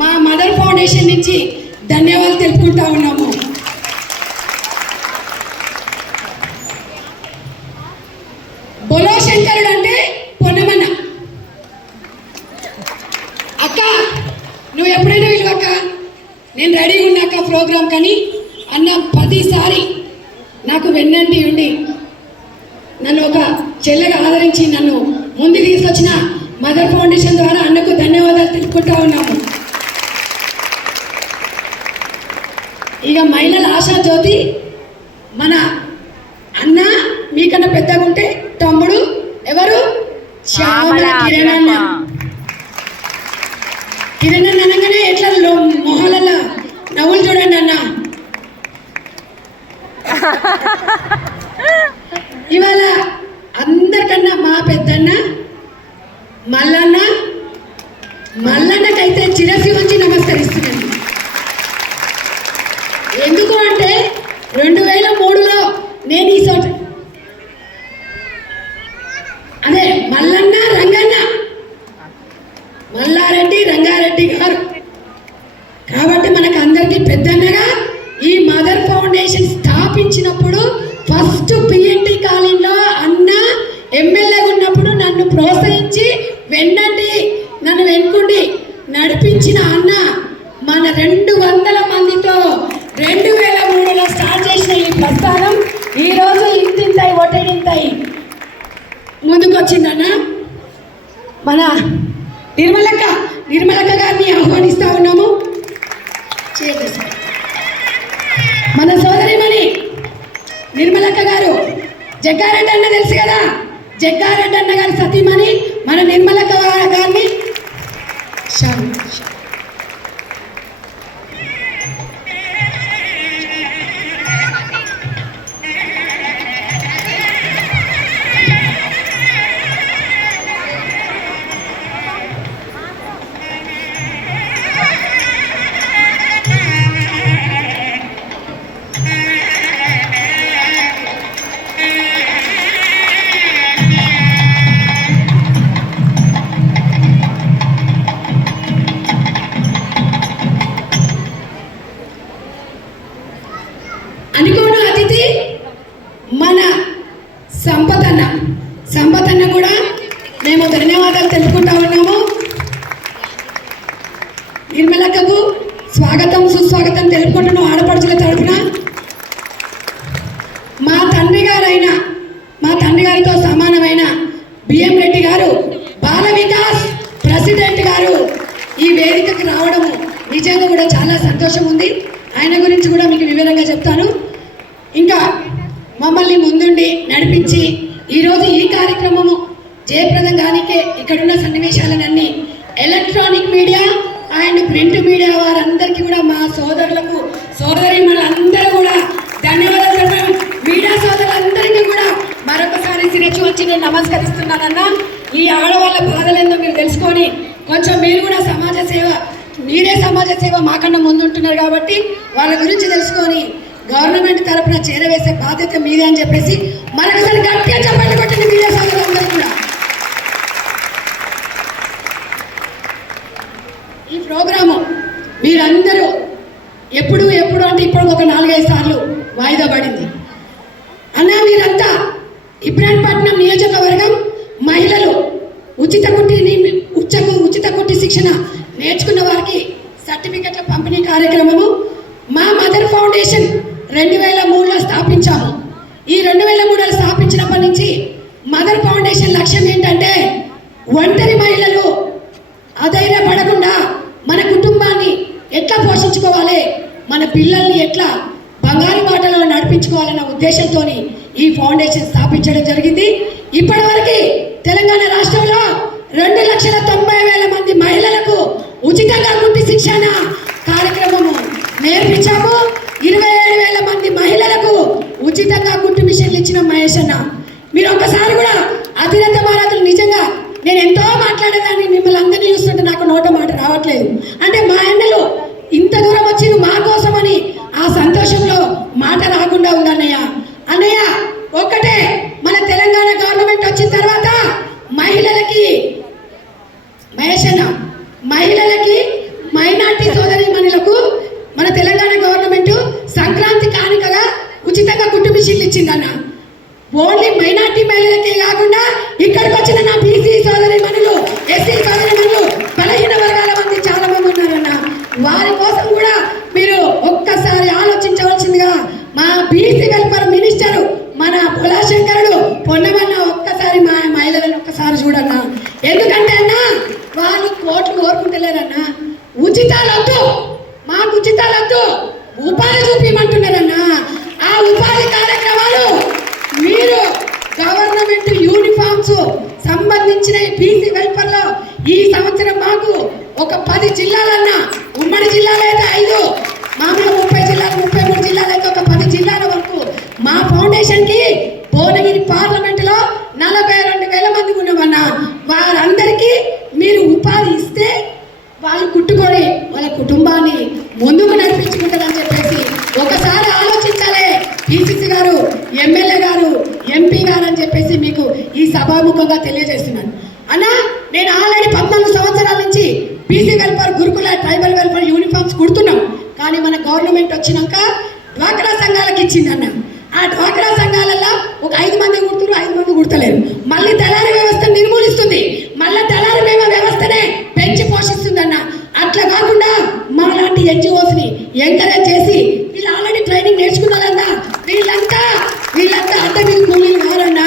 మా mother foundation నుంచి ధన్యవాదాలు తెలుపుకుంటా ఉన్నాము. బొలో శంకరుడు అంటే పొన్నమన్న. అక్క నువ్వు ఎప్పుడైనా విలువక్క? నేను రెడీగా ఉన్నాక ప్రోగ్రామ్ కానీ అన్న ప్రతిసారి నాకు వెన్నంటి ఉండి నన్ను ఒక చెల్లెగా ఆదరించి నన్ను ముందు తీసుకొచ్చిన మదర్ ఫౌండేషన్ ద్వారా అన్నకు ధన్యవాదాలు తెలుపుకుంటా ఉన్నాము. ఇక మహిళల ఆశా జ్యోతి మన అన్న మీకన్నా పెద్దగా ఉంటే తమ్ముడు ఎవరు? శ్యామల కిరణ్ అన్న కిరణ్ అన్న అనగానే ఎట్లా లో- మొహాలలో నవ్వులు చూడండి అన్న. ఇవాళ అందరికన్నా మా పెద్దన్న మల్లన్న మల్లన్నకైతే చిరసి వచ్చి నమస్కరిస్తున్నాను ఎందుకు అంటే రెండు వేల మూడులో నేను ఈ చోట అదే మల్లన్న రంగన్న మల్లారెడ్డి రంగారెడ్డి గారు కాబట్టి మనకు అందరికీ పెద్దన్నగా ఈ మదర్ ఫౌండేషన్ స్థాపించినప్పుడు ఫస్ట్ పిఎన్టీ కాలనీలో అన్న ఎమ్మెల్యేగా ఉన్నప్పుడు నన్ను ప్రోత్సహించి వెన్నంటి నన్ను వెనుకుండి నడిపించిన అన్న మన రెండు వందల మందితో రెండు వేల మూడులో స్టార్ట్ చేసిన ఈ ప్రస్థానం ఈరోజు ఇంతింతాయి ఒట్టడింతాయి ముందుకు వచ్చిందన్న మన నిర్మలక్క నిర్మలక్క గారిని ఆహ్వానిస్తా ఉన్నాము. చేయండి మన సోదరిమణి నిర్మలక్క గారు జగ్గారెడ్డి అన్న తెలుసు కదా? జగ్గారెడ్డి అన్న గారి సతీమణి మన నిర్మలక్క గారిని. శాంతి. ధన్యవాదాలు తెలుపుకుంటా ఉన్నాము. నిర్మలక్కకు స్వాగతం సుస్వాగతం తెలుపుకుంటున్నాం ఆడపడుచుల తరఫున. మా తండ్రి గారైన మా తండ్రి గారితో సమానమైన బిఎం రెడ్డి గారు బాల వికాస్ ప్రెసిడెంట్ గారు ఈ వేదికకు రావడం నిజంగా కూడా చాలా సంతోషం ఉంది. ఆయన గురించి కూడా మీకు వివరంగా చెప్తాను. ఇంకా మమ్మల్ని ముందుండి నడిపించి ఈరోజు ఈ కార్యక్రమము జయప్రదం కానికే ఇక్కడున్న సన్నివేశాలన్నీ electronic media and print media వారందరికీ కూడా మా సోదరులకు సోదరి అందరూ కూడా ధన్యవాదాలు చెప్పడం మీడియా సోదరులందరికీ కూడా మరొకసారి సిరచి వచ్చి నేను నమస్కరిస్తున్నానన్నా. ఈ ఆడవాళ్ళ బాధలేందో మీరు తెలుసుకొని కొంచెం మీరు కూడా సమాజ సేవ మీరే సమాజ సేవ మాకన్నా ముందు ఉంటున్నారు కాబట్టి వాళ్ళ గురించి తెలుసుకొని గవర్నమెంట్ తరఫున చేరవేసే బాధ్యత మీదే అని చెప్పేసి మరొకసారి గట్టిగా చెప్పండి కొట్టండి మీడియా సోదరులందరూ కూడా ఈ ప్రోగ్రాము. మీరందరూ ఎప్పుడు ఎప్పుడు అంటే ఇప్పుడు ఒక నాలుగైదు సార్లు వాయిదా పడింది. అన్న మీరంతా ఇబ్రాహీంపట్నం నియోజకవర్గం మహిళలు ఉచిత కుట్టి ఉచ్చకు ఉచిత కుట్టి శిక్షణ నేర్చుకున్న వారికి సర్టిఫికెట్ల పంపిణీ కార్యక్రమము మా మదర్ ఫౌండేషన్ రెండు వేల మూడులో స్థాపించాము. ఈ రెండు వేల మూడులో స్థాపించినప్పటి నుంచి మదర్ ఫౌండేషన్ లక్ష్యం ఏంటంటే ఒంటరి మహిళలు అధైర్యపడకుండా మన కుటుంబాన్ని ఎట్లా పోషించుకోవాలి మన పిల్లల్ని ఎట్లా బంగారు బాటలో నడిపించుకోవాలన్న ఉద్దేశంతో ఈ ఫౌండేషన్ స్థాపించడం జరిగింది. ఇప్పటివరకు తెలంగాణ రాష్ట్రంలో రెండు లక్షల తొంభై వేల మంది మహిళలకు ఉచితంగా కుట్టి శిక్షణ కార్యక్రమము నేర్పించాము. ఇరవై ఏడు వేల మంది మహిళలకు ఉచితంగా గుట్టు మిషన్లు ఇచ్చిన మహేష్ అన్న. మీరు ఒకసారి కూడా అతిరథ మారాతులు నిజంగా నేను ఎంతో మాట్లాడేదాన్ని మిమ్మల్ని అందరినీ చూస్తుంటే నాకు నోట మాట రావట్లేదు అంటే మా అన్నలు ఇంత దూరం వచ్చింది మా కోసమని ఆ సంతోషంలో మాట రాకుండా ఉందన్నయ్య అన్నయ్య ఒక్కటే మన తెలంగాణ గవర్నమెంట్ వచ్చిన తర్వాత మహిళలకి మహేష్ అన్న మహిళలకి మైనార్టీ అన్న ఓన్లీ మైనార్టీ మహిళలకే కాకుండా ఇక్కడికి వచ్చిన నా బీసీ సోదరి మనులు ఎస్సీ సోదరి మనులు బలహీన వర్గాల మంది చాలా మంది ఉన్నారన్న వారి కోసం కూడా మీరు ఒక్కసారి ఆలోచించవలసిందిగా మా బీసీ వెల్ఫేర్ మినిస్టర్ మన కులాశంకరుడు పొన్నమన్న ఒక్కసారి మా మహిళలను ఒక్కసారి చూడన్న. ఎందుకంటే అన్న వాళ్ళు కోట్లు కోరుకుంటలేరన్న. ఉచితాలద్దు మాకు ఉచితాలద్దు ఉపాధి చూపించమంటున్నారన్న ఆ ఉపాధి కార్యక్రమాలు మీరు గవర్నమెంట్ యూనిఫామ్స్ సంబంధించిన బీసీ వెల్ఫేర్లో ఈ సంవత్సరం మాకు ఒక పది జిల్లాలన్నా ఉమ్మడి జిల్లా లేదా ఐదు మామూలుగా ముప్పై జిల్లాలు ముప్పై మూడు జిల్లాలు అయితే ఒక పది జిల్లాల వరకు మా ఫౌండేషన్కి భువనగిరి పార్లమెంట్లో నలభై రెండు వేల మంది ఉన్నామన్నా వారందరికీ మీరు ఉపాధి ఇస్తే వాళ్ళు కుట్టుకొని వాళ్ళ కుటుంబాన్ని ముందుకు నడిపించుకుంటారని చెప్పేసి ఒకసారి డీసీసీ పిసిసి గారు ఎమ్మెల్యే గారు ఎంపీ గారు అని చెప్పేసి మీకు ఈ సభాముఖంగా తెలియజేస్తున్నాను. అన్నా నేను ఆల్రెడీ పద్నాలుగు సంవత్సరాల నుంచి బీసీ వెల్ఫేర్ గురుకుల ట్రైబల్ వెల్ఫేర్ యూనిఫామ్స్ కుడుతున్నాం. కానీ మన గవర్నమెంట్ వచ్చినాక డ్వాక్రా సంఘాలకు ఇచ్చింది అన్న. ఆ డ్వాక్రా సంఘాలలో ఒక ఐదు మంది కుడుతున్నారు ఐదు మంది కుడతలేరు. మళ్ళీ దళారీ వ్యవస్థ నిర్మూలిస్తుంది. మళ్ళీ దళారీ మేమ వ్యవస్థనే పెంచి పోషిస్తుందన్న అట్లా కాకుండా మా లాంటి ఎన్జిఓస్ని ఎంకరేజ్ చేసి వీళ్ళు ఆల్రెడీ ట్రైనింగ్ నేర్చుకున్నారన్నా వీళ్ళంతా వీళ్ళంతా అడ్డగిరి కూలీలు కారన్నా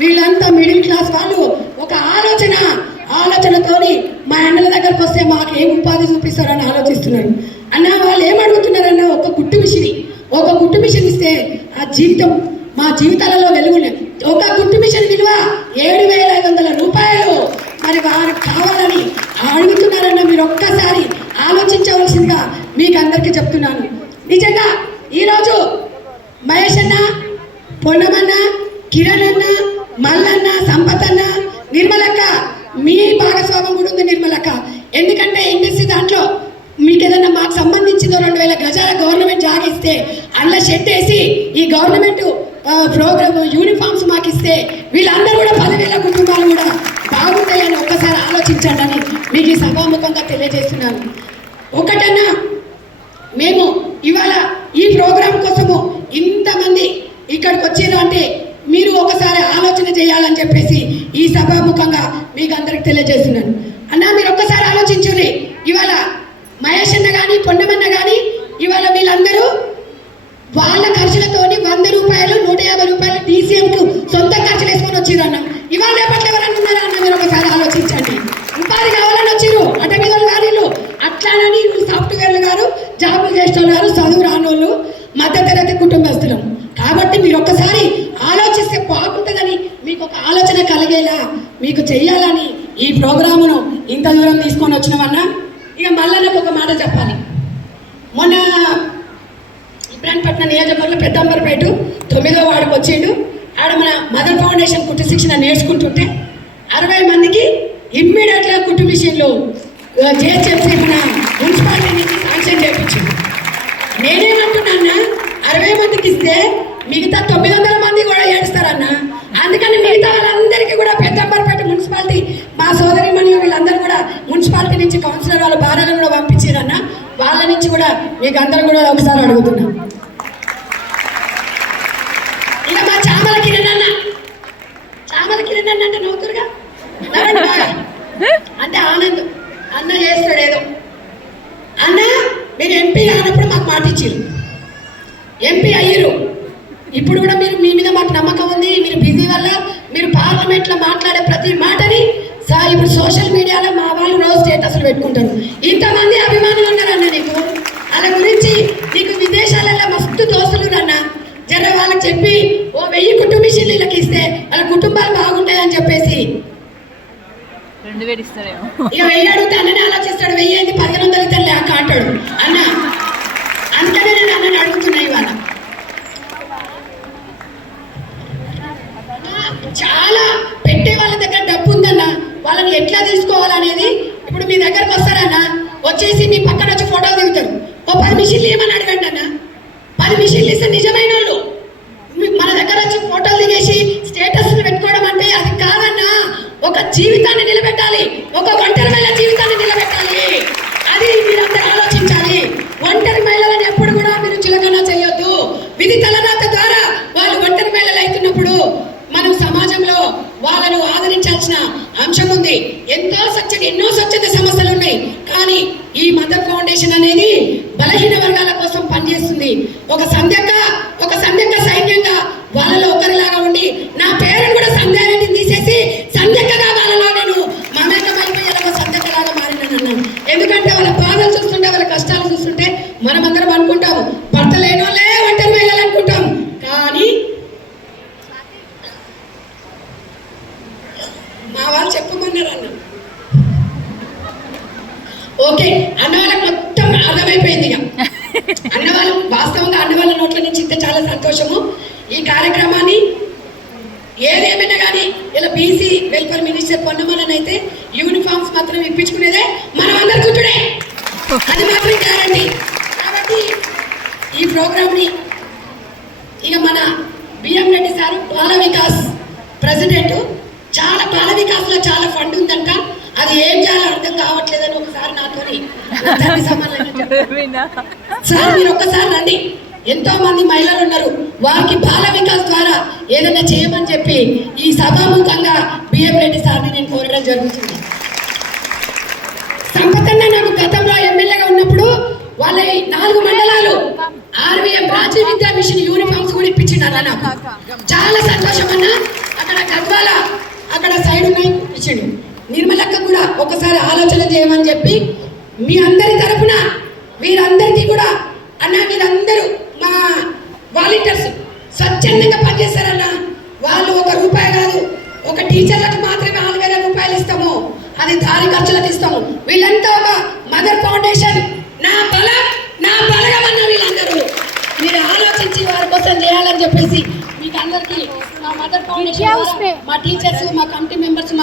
వీళ్ళంతా మిడిల్ క్లాస్ వాళ్ళు ఒక ఆలోచన ఆలోచనతోని మా అన్నల దగ్గరకు వస్తే మాకు ఏం ఉపాధి చూపిస్తారని ఆలోచిస్తున్నారు అన్న వాళ్ళు ఏం అడుగుతున్నారన్న ఒక కుట్టు మిషని ఒక కుట్టు మిషన్ ఇస్తే ఆ జీవితం మా జీవితాలలో వెలుగులే ఒక గుట్టు మిషన్ విలువ ఏడు వేల ఐదు వందల రూపాయలు. మరి వారు కావాలని అడుగుతున్నారన్న మీరు ఒక్కసారి ఆలోచించవలసిందిగా మీకు అందరికీ చెప్తున్నాను. నిజంగా ఈరోజు మహేష్ అన్న పొన్నమన్న కిరణ్ అన్న మల్లన్న సంపత్ అన్న నిర్మలక్క మీ భాగస్వామ్యం కూడా ఉంది నిర్మలక్క. ఎందుకంటే ఇండస్ట్రీ దాంట్లో మీకు ఏదైనా మాకు సంబంధించిందో రెండు వేల గజాల గవర్నమెంట్ జాగిస్తే అందులో షెడ్ వేసి ఈ గవర్నమెంట్ ప్రోగ్రామ్ యూనిఫామ్స్ మాకు ఇస్తే వీళ్ళందరూ కూడా పదివేల కుటుంబాలు కూడా బాగుంటాయని ఒక్కసారి ఆలోచించండి అని మీకు ఈ సభాముఖంగా తెలియజేస్తున్నాను. ఒకటన్నా మేము ఇవాళ ఈ ప్రోగ్రాం కోసము ఇంతమంది ఇక్కడికి వచ్చారు అంటే మీరు ఒకసారి ఆలోచన చేయాలని చెప్పేసి ఈ సభాముఖంగా మీకు అందరికి తెలియజేస్తున్నాను. అన్న మీరు ఒక్కసారి ఆలోచించుర్రి ఇవాళ మహేష్ అన్న కానీ పొన్నమన్న కానీ ఇవాళ వీళ్ళందరూ వాళ్ళ ఖర్చులతోని వంద రూపాయలు నూట యాభై రూపాయలు డీసీఎంకు సొంత ఖర్చులు వేసుకొని వచ్చారు అన్న ఇవాళ రేపట్లో ఎవరన్నా ఉన్నారా అన్న? మీరు ఒకసారి ఆలోచించండి. ఉపాధి కావాలని వచ్చిర్రు అట మీద అట్లానని సాఫ్ట్వేర్లు గారు జాబులు చేస్తున్నారు చదువు రానోళ్ళు మధ్యతరగతి కుటుంబస్తులం. కాబట్టి మీరు ఒక్కసారి ఆలోచిస్తే బాగుంటుందని మీకు ఒక ఆలోచన కలిగేలా మీకు చెయ్యాలని ఈ ప్రోగ్రామును ఇంత దూరం తీసుకొని వచ్చినామన్నా ఇక మళ్ళీ నాకు ఒక మాట చెప్పాలి మొన్న ఇబ్రాహీంపట్నం నియోజకవర్గంలో పెద్దంబరపేట తొమ్మిదో వాడికి వచ్చిండు ఆడ మన మదర్ ఫౌండేషన్ కుట్టు శిక్షణ నేర్చుకుంటుంటే అరవై మందికి ఇమ్మీడియట్గా కుట్టు మిషన్లు జిహెచ్ఎంసీ మన మున్సిపాలిటీ నుంచి శాంక్షన్ చేయించింది నేనేమంటున్నా అరవై మందికి ఇస్తే మిగతా తొమ్మిది వందల మంది కూడా ఏడుస్తారన్న. అందుకని మిగతా వాళ్ళందరికీ కూడా పెద్దంబరపేట మున్సిపాలిటీ మా సోదరి మణి వీళ్ళందరూ కూడా మున్సిపాలిటీ నుంచి కౌన్సిలర్ వాళ్ళ భార్యలను కూడా పంపించారన్న. వాళ్ళ నుంచి కూడా మీకు అందరూ కూడా ఒకసారి అడుగుతున్నా ఇక మా చామల కిరణ్ అన్న కిరణ్ అన్న అంటే నవ్వుతురుగా? ఆనందం అన్న చేస్తాడు ఏదో. అన్న మీరు ఎంపీ కానప్పుడు మాకు మాట ఇచ్చారు. ఎంపీ అయ్యారు ఇప్పుడు కూడా మీరు మీ మీద మాకు నమ్మకం ఉంది. మీరు బిజీ వల్ల మీరు పార్లమెంట్లో మాట్లాడే ప్రతి మాటని సా ఇప్పుడు సోషల్ మీడియాలో మా వాళ్ళు రోజు స్టేటస్లు పెట్టుకుంటారు. ఇంతమంది అభిమానులు ఉన్నారన్న నీకు? వాళ్ళ గురించి నీకు విదేశాలలో మస్తు దోస్తులు అన్న జర వాళ్ళకి చెప్పి ఓ వెయ్యి కుటుంబీషన్లు వీళ్ళకి ఇస్తే వాళ్ళ కుటుంబాలు బాగుంటాయని చెప్పేసి రెండు వేలు ఇక వెయ్యి అడిగితే అన్ననే ఆలోచిస్తాడు వెయ్యి అయింది పదిహేను వందలు ఇస్తాను లేక అంటాడు. అన్న అందుకనే నేను అన్నని అడుగుతున్నా ఇవాళ. చాలా పెట్టే వాళ్ళ దగ్గర డబ్బు ఉందన్న వాళ్ళని ఎట్లా తీసుకోవాలనేది ఇప్పుడు మీ దగ్గరకు వస్తారన్న వచ్చేసి మీ పక్కన వచ్చి ఫోటో దిగుతారు. ఓ పది మిషన్లు ఏమని అడగండి అన్న పది మిషన్లు ఇస్తే నిజమైన ఒక జీవితాన్ని నిలబెట్టాలి. ఒక ఒంటరి మహిళ జీవితాన్ని నిలబెట్టాలి. అది మీరందరూ ఆలోచించాలి. ఒంటరి మహిళలను ఎప్పుడు కూడా మీరు చిలకన చేయొద్దు. విధి తలనాత ద్వారా వాళ్ళు ఒంటరి మహిళలు అవుతున్నప్పుడు మనం సమాజంలో వాళ్ళను ఆదరించాల్సిన అంశం ఉంది. ఎంతో స్వచ్ఛత ఎన్నో స్వచ్ఛత సమస్యలు ఉన్నాయి. కానీ ఈ మదర్ ఫౌండేషన్ అనేది బలహీన వర్గాల కోసం పనిచేస్తుంది. ఒక సంధ్యక మా వాళ్ళు చెప్పమన్నారు అన్న ఓకే అన్న వాళ్ళకి మొత్తం అర్థమైపోయింది ఇక. అన్న వాళ్ళు వాస్తవంగా అన్న వాళ్ళ నోట్ల నుంచి ఇంత చాలా సంతోషము. ఈ కార్యక్రమాన్ని ఏదేమైనా కానీ ఇలా బీసీ వెల్ఫేర్ మినిస్టర్ పొన్నమలని అయితే యూనిఫామ్స్ మాత్రం ఇప్పించుకునేదే మనం అందరు కూర్చుడే అది మాత్రం కాదండి. కాబట్టి ఈ ప్రోగ్రామ్ని ఇక మన BM Reddy sir Bala Vikas president చాలా బాల వికాస్లో చాలా ఫండ్ ఉందంట అది ఏం చేయాలో అర్థం కావట్లేదని ఒకసారి నాతోని. సార్ మీరు ఒక్కసారి రండి. ఎంతో మంది మహిళలు ఉన్నారు. వారికి బాల వికాస్ ద్వారా ఏదైనా చేయమని చెప్పి ఈ సభాముఖంగా బిఎం రెడ్డి సార్ని నేను కోరడం జరుగుతుంది. సంపతన్న నాకు గతంలో ఎమ్మెల్యేగా ఉన్నప్పుడు వాళ్ళ నాలుగు మండలాలు ఆర్వీఎం రాజీవ్ విద్యా మిషన్ యూనిఫామ్స్ కూడా ఇప్పించిండు అన్న నాకు. చాలా సంతోషం అన్న. అక్కడ గద్వాల అక్కడ సైడ్ ఉన్నాయి ఇచ్చిండు నిర్మలక్క కూడా ఒకసారి ఆలోచన చేయమని చెప్పి మీ అందరి తరఫున వీరందరికీ కూడా అన్న మీరందరూ మా వాలంటీర్స్ స్వచ్ఛందంగా పనిచేస్తారన్న. వాళ్ళు ఒక రూపాయి కాదు ఒక టీచర్లకు మాత్రమే నాలుగు వేల రూపాయలు ఇస్తాము. అది దారి ఖర్చులకు ఇస్తాము. వీళ్ళంతా ఒక మదర్ ఫౌండేషన్. నా బలం నా బలగం అన్న వీళ్ళందరూ మీరు ఆలోచించి వారి కోసం చేయాలని చెప్పేసి మీకు అందరికీ మా మదర్ ఫౌండేషన్ ద్వారా మా